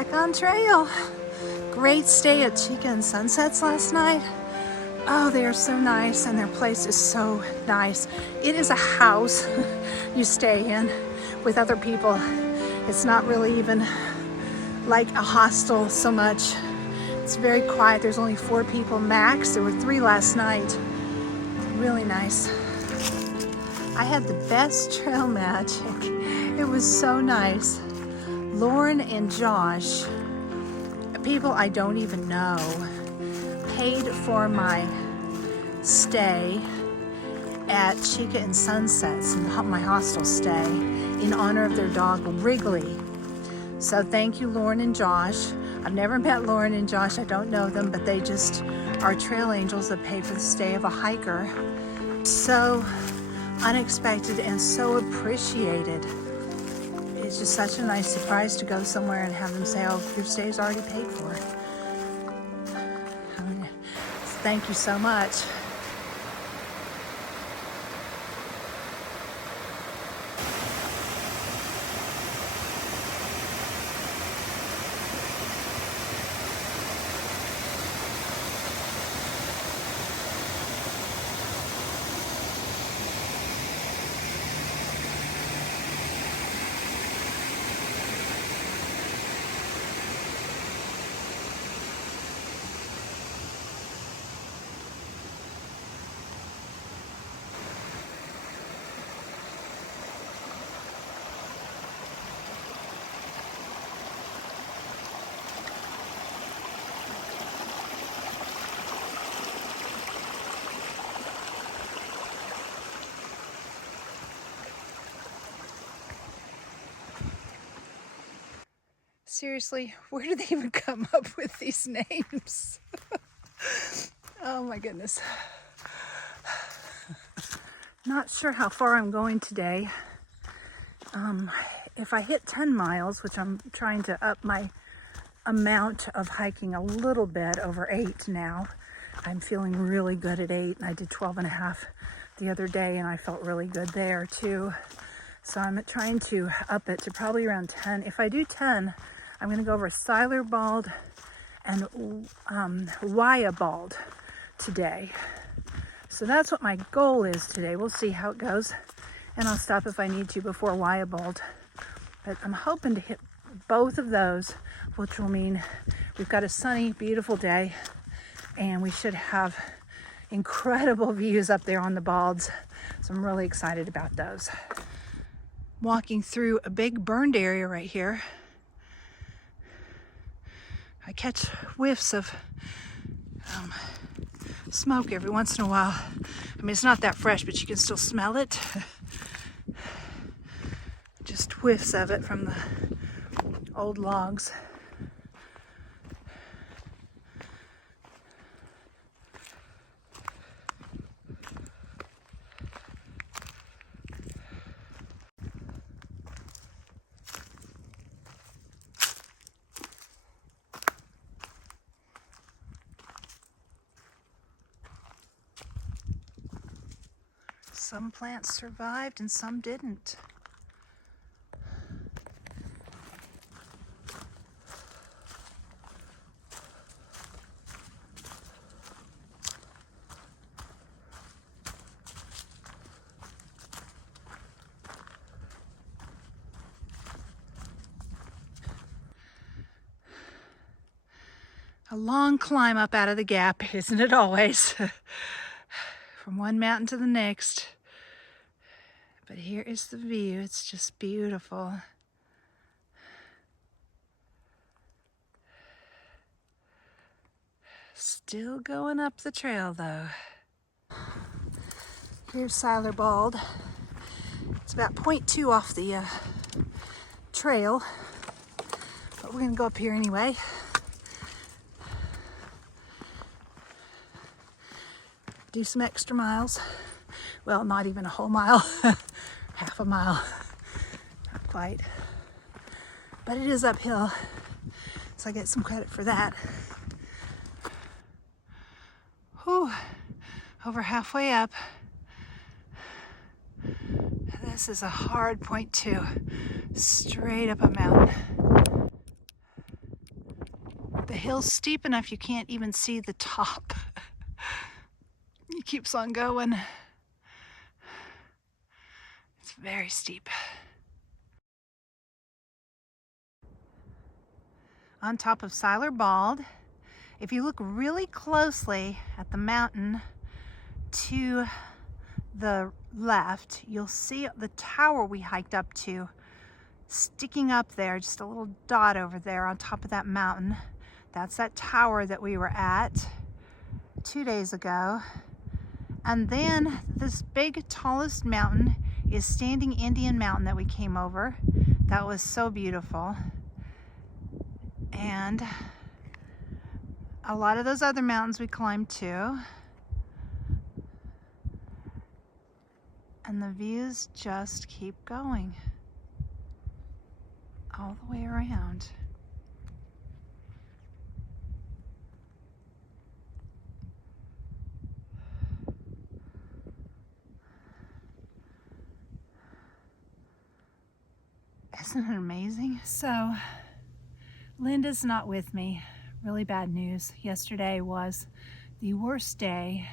Back on trail. Great stay at Chica and Sunsets last night. Oh, they are so nice, and their place is so nice. It is a house you stay in with other people. It's not really even like a hostel so much. It's very quiet. There's only 4 people max. There were 3 last night. Really nice. I had the best trail magic. It was so nice. Lauren and Josh, people I don't even know, paid for my stay at Chica and Sunsets, my hostel stay, in honor of their dog Wrigley. So thank you, Lauren and Josh. I've never met Lauren and Josh. I don't know them, but they just are trail angels that pay for the stay of a hiker. So unexpected and so appreciated. It's just such a nice surprise to go somewhere and have them say, oh, your stay is already paid for. I mean, thank you so much. Seriously, where do they even come up with these names? Oh my goodness. Not sure how far I'm going today. If I hit 10 miles, which I'm trying to up my amount of hiking a little bit, over 8 now. I'm feeling really good at 8, and I did 12.5 the other day, and I felt really good there too. So I'm trying to up it to probably around 10. If I do 10, I'm going to go over Siler Bald and Waya Bald today. So that's what my goal is today. We'll see how it goes. And I'll stop if I need to before Waya Bald. But I'm hoping to hit both of those, which will mean we've got a sunny, beautiful day. And we should have incredible views up there on the balds. So I'm really excited about those. Walking through a big burned area right here. I catch whiffs of smoke every once in a while. I mean, it's not that fresh, but you can still smell it. Just whiffs of it from the old logs. Some plants survived and some didn't. A long climb up out of the gap, isn't it always? From one mountain to the next. But here is the view. It's just beautiful. Still going up the trail though. Here's Siler Bald. It's about 0.2 off the trail, but we're gonna go up here anyway. Do some extra miles. Well, not even a whole mile, half a mile, not quite. But it is uphill, so I get some credit for that. Whew, over halfway up. This is a hard 0.2, straight up a mountain. The hill's steep enough you can't even see the top. It keeps on going. It's very steep. On top of Siler Bald, if you look really closely at the mountain to the left, you'll see the tower we hiked up to sticking up there, just a little dot over there on top of that mountain. That's that tower that we were at 2 days ago. And then this big tallest mountain is Standing Indian Mountain that we came over. That was so beautiful. And a lot of those other mountains we climbed too. And the views just keep going all the way around. Isn't it amazing? So, Linda's not with me. Really bad news. Yesterday was the worst day.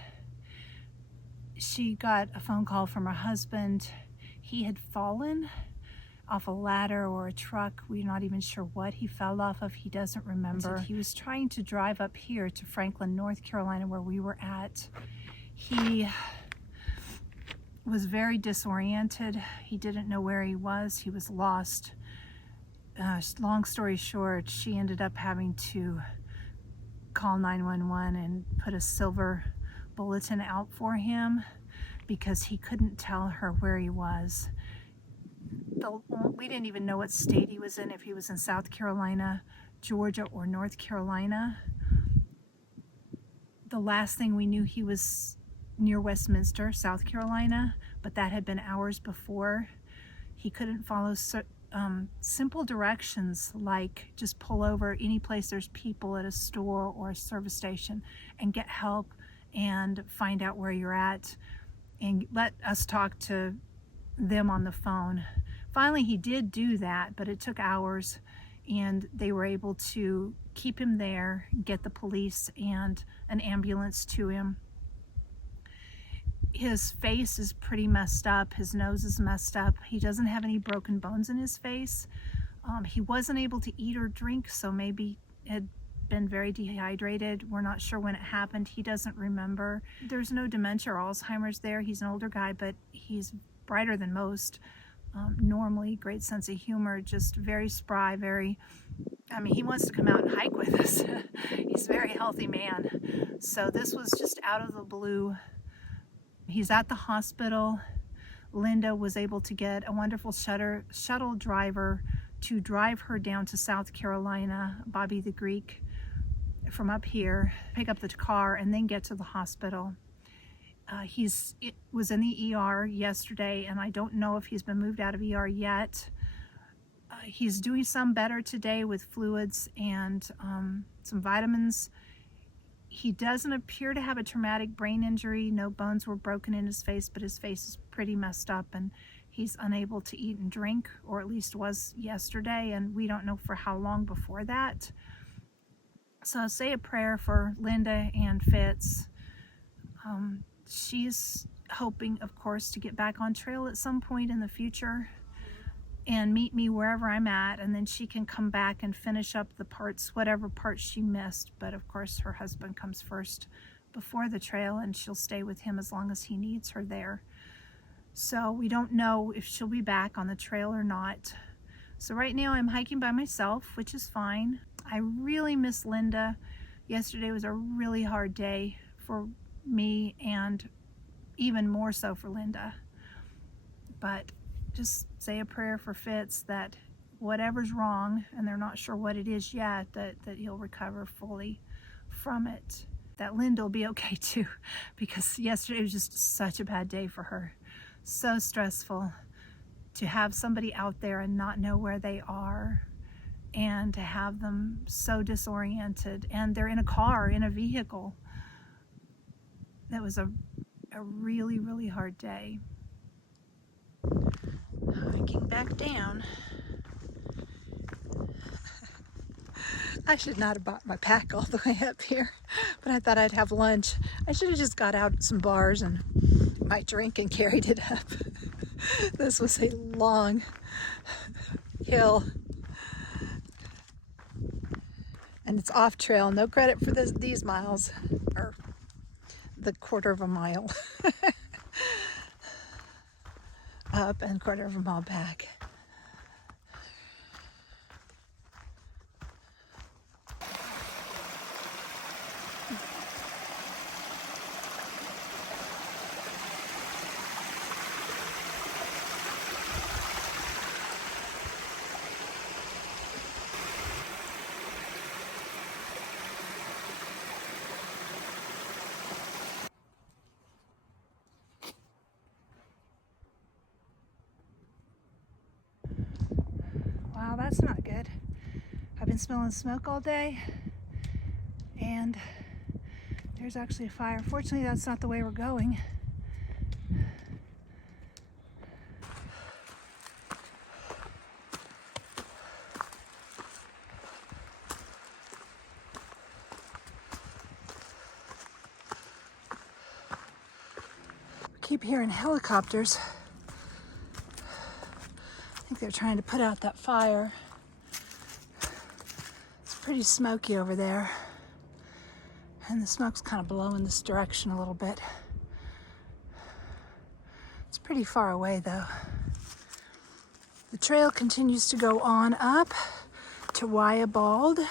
She got a phone call from her husband. He had fallen off a ladder or a truck. We're not even sure what he fell off of. He doesn't remember. He was trying to drive up here to Franklin, North Carolina, where we were at. He was very disoriented. He didn't know where he was. He was lost. Long story short, she ended up having to call 911 and put a silver bulletin out for him because he couldn't tell her where he was. We didn't even know what state he was in, if he was in South Carolina, Georgia, or North Carolina. The last thing we knew, he was near Westminster, South Carolina, but that had been hours before. He couldn't follow simple directions like just pull over any place there's people at a store or a service station and get help and find out where you're at and let us talk to them on the phone. Finally, he did do that, but it took hours, and they were able to keep him there, get the police and an ambulance to him. His face is pretty messed up. His nose is messed up. He doesn't have any broken bones in his face. He wasn't able to eat or drink, so maybe had been very dehydrated. We're not sure when it happened. He doesn't remember. There's no dementia or Alzheimer's there. He's an older guy, but he's brighter than most. Normally, great sense of humor, just very spry, he wants to come out and hike with us. He's a very healthy man. So this was just out of the blue. He's at the hospital. Linda was able to get a wonderful shuttle driver to drive her down to South Carolina, Bobby the Greek, from up here, pick up the car, and then get to the hospital. He was in the ER yesterday, and I don't know if he's been moved out of ER yet. He's doing some better today with fluids and some vitamins. He doesn't appear to have a traumatic brain injury. No bones were broken in his face, but his face is pretty messed up, and he's unable to eat and drink, or at least was yesterday, and we don't know for how long before that. So say a prayer for Linda and Fitz. She's hoping, of course, to get back on trail at some point in the future and meet me wherever I'm at, and then she can come back and finish up the parts, whatever parts she missed. But of course her husband comes first before the trail, and she'll stay with him as long as he needs her there. So we don't know if she'll be back on the trail or not. So right now I'm hiking by myself, which is fine. I really miss Linda. Yesterday was a really hard day for me, and even more so for Linda. But just say a prayer for Fitz that whatever's wrong, and they're not sure what it is yet, that he'll recover fully from it. That Linda will be okay too, because yesterday was just such a bad day for her. So stressful to have somebody out there and not know where they are, and to have them so disoriented, and they're in a car, in a vehicle. That was a really, really hard day. Hiking back down. I should not have bought my pack all the way up here, but I thought I'd have lunch. I should have just got out some bars and my drink and carried it up. This was a long hill. And it's off trail. No credit for these miles, or the quarter of a mile up and quarter of a mile back. Wow, that's not good. I've been smelling smoke all day, and there's actually a fire. Fortunately, that's not the way we're going. We keep hearing helicopters. I think they're trying to put out that fire. It's pretty smoky over there, and the smoke's kind of blowing this direction a little bit. It's pretty far away though. The trail continues to go on up to Wyabald.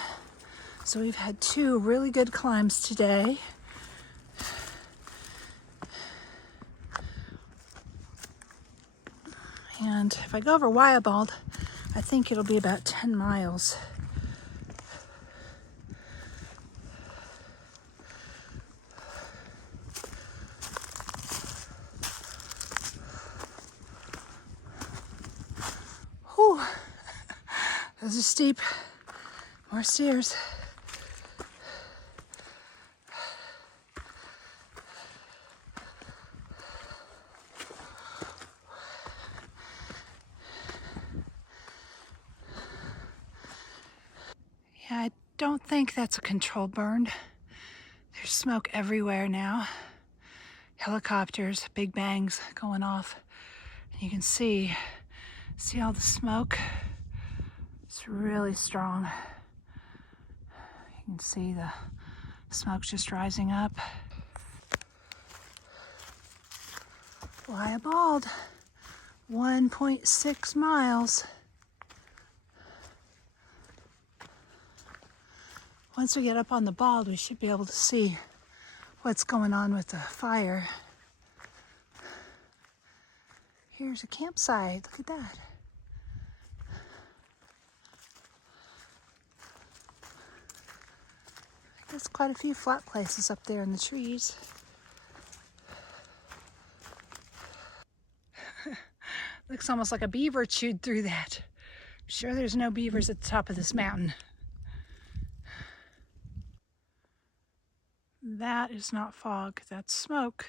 So we've had 2 really good climbs today. And if I go over Wyabald, I think it'll be about 10 miles. Whew, those are steep. More stairs. Yeah, I don't think that's a controlled burn. There's smoke everywhere now. Helicopters, big bangs going off. And you can see all the smoke? It's really strong. You can see the smoke just rising up. Wyabald, 1.6 miles. Once we get up on the bald, we should be able to see what's going on with the fire. Here's a campsite. Look at that. There's quite a few flat places up there in the trees. Looks almost like a beaver chewed through that. I'm sure there's no beavers at the top of this mountain. That is not fog, that's smoke.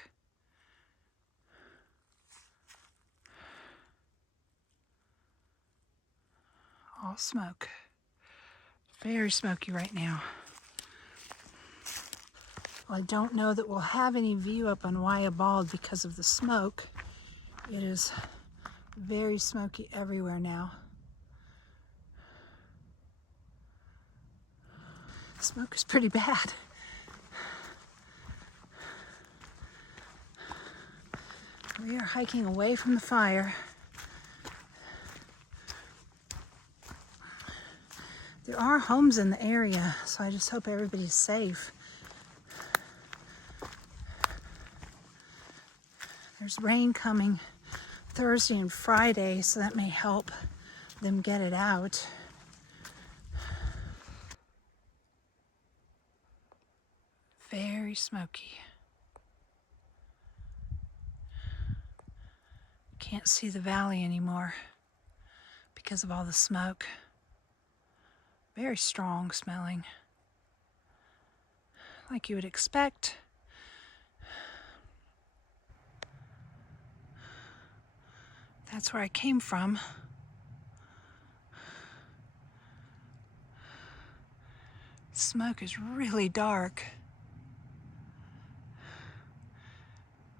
All smoke. Very smoky right now. Well, I don't know that we'll have any view up on Wyabald because of the smoke. It is very smoky everywhere now. The smoke is pretty bad. We are hiking away from the fire. There are homes in the area, so I just hope everybody's safe. There's rain coming Thursday and Friday, so that may help them get it out. Very smoky. Can't see the valley anymore because of all the smoke. Very strong smelling, like you would expect. That's where I came from. Smoke is really dark.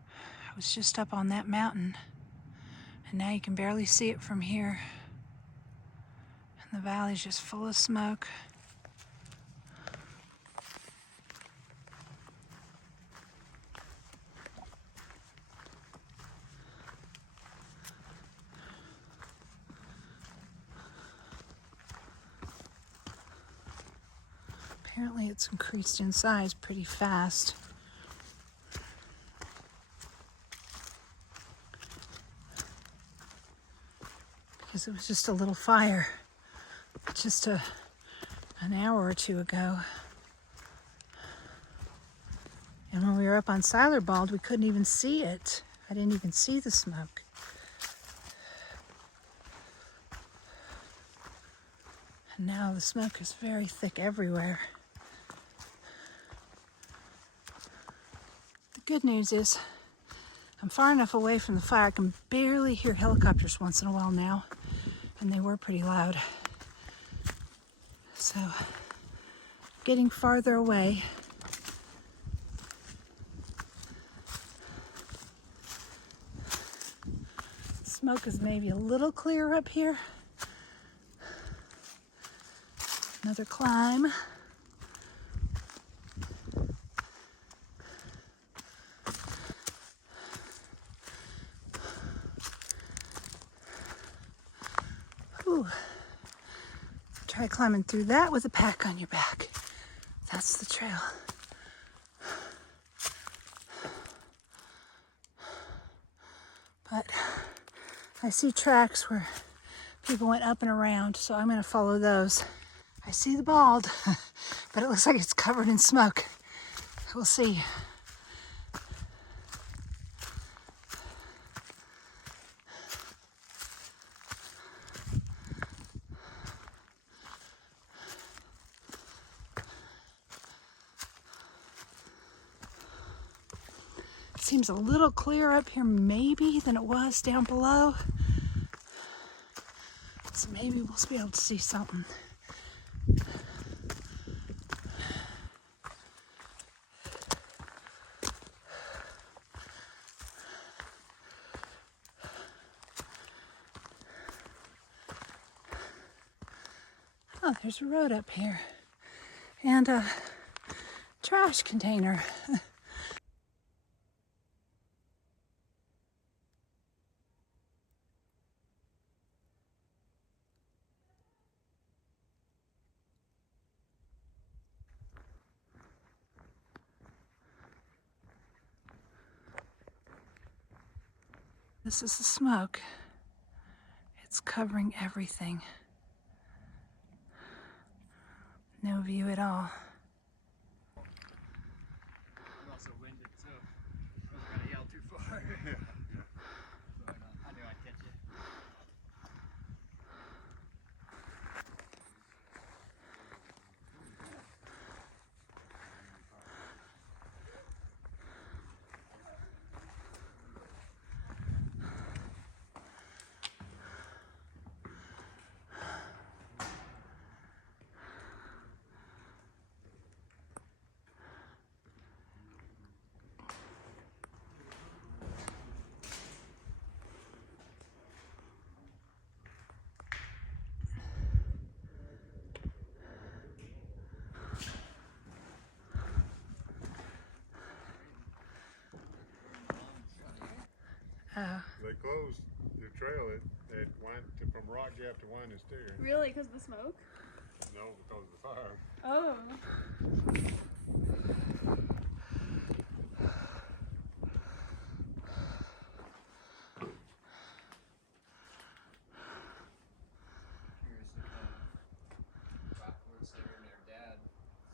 I was just up on that mountain, and now you can barely see it from here. And the valley's just full of smoke. Apparently it's increased in size pretty fast. Because it was just a little fire just an hour or two ago. And when we were up on Siler Bald, we couldn't even see it. I didn't even see the smoke. And now the smoke is very thick everywhere. The good news is I'm far enough away from the fire, I can barely hear helicopters once in a while now, and they were pretty loud. So, getting farther away. Smoke is maybe a little clearer up here. Another climb. Ooh. Try climbing through that with a pack on your back. That's the trail. But I see tracks where people went up and around, so I'm going to follow those. I see the bald, but it looks like it's covered in smoke. We'll see. Seems a little clearer up here maybe than it was down below. So maybe we'll be able to see something. Oh, there's a road up here. And a trash container. This is the smoke. It's covering everything. No view at all. I'm also winded too. I was gonna yell too far. So I knew I'd catch you. They closed the trail at from Rock Gap to Winding Stair. Really? Because of the smoke? No, because of the fire. Oh. Curious if Rockford's there and their dad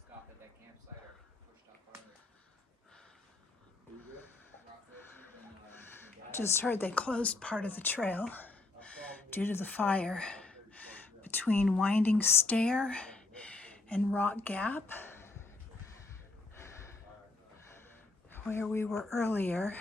stopped at that campsite or pushed up farther. Just heard they closed part of the trail due to the fire between Winding Stair and Rock Gap, where we were earlier.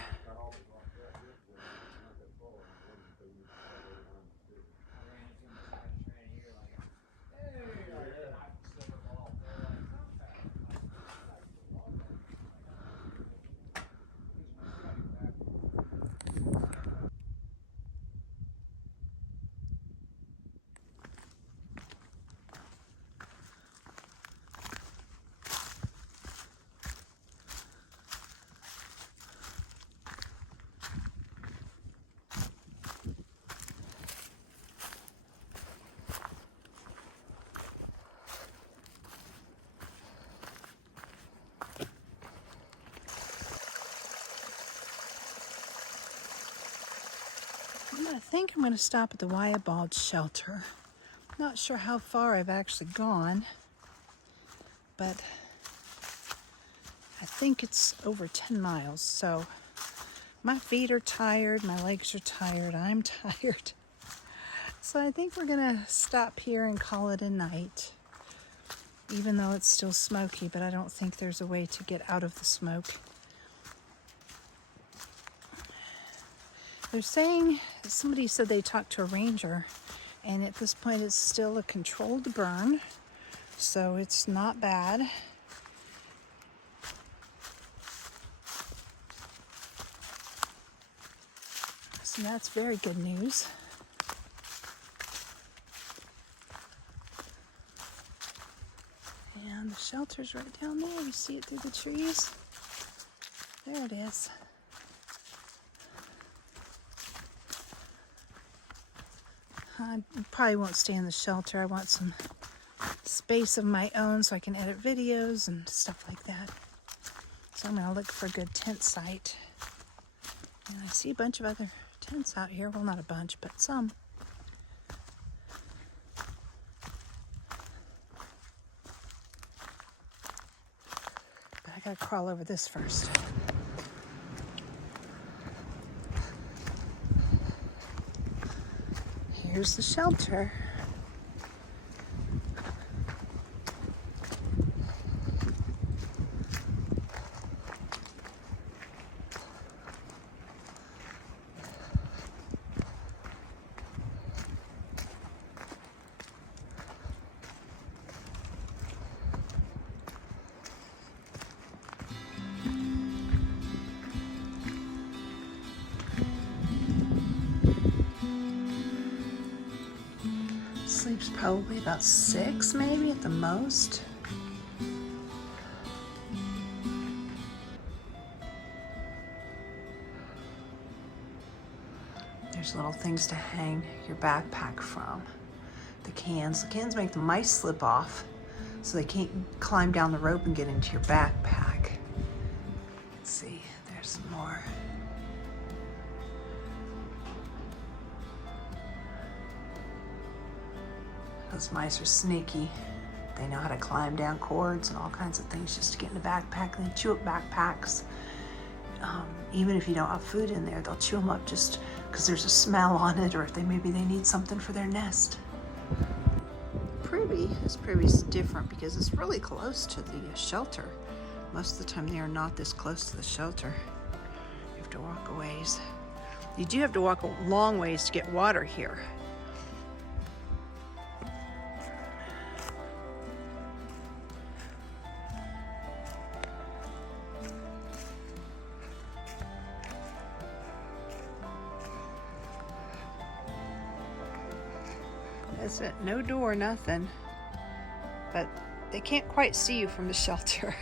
I think I'm going to stop at the Wyabald shelter. Not sure how far I've actually gone, but I think it's over 10 miles. So my feet are tired, my legs are tired, I'm tired. So I think we're going to stop here and call it a night, even though it's still smoky, but I don't think there's a way to get out of the smoke. They're saying, somebody said they talked to a ranger, and at this point it's still a controlled burn, so it's not bad. So that's very good news. And the shelter's right down there. You see it through the trees. There it is. I probably won't stay in the shelter. I want some space of my own so I can edit videos and stuff like that. So I'm going to look for a good tent site. And I see a bunch of other tents out here. Well, not a bunch, but some. But I got to crawl over this first. Here's the shelter. Sleeps probably about 6, maybe at the most. There's little things to hang your backpack from. The cans. The cans make the mice slip off, so they can't climb down the rope and get into your backpack. Let's see, there's some more. Those mice are sneaky. They know how to climb down cords and all kinds of things just to get in the backpack. They chew up backpacks. Even if you don't have food in there, they'll chew them up just because there's a smell on it, or if maybe they need something for their nest. This privvy's different because it's really close to the shelter. Most of the time they are not this close to the shelter. You have to walk a ways. You do have to walk a long ways to get water here. That's it, no door, nothing. But they can't quite see you from the shelter.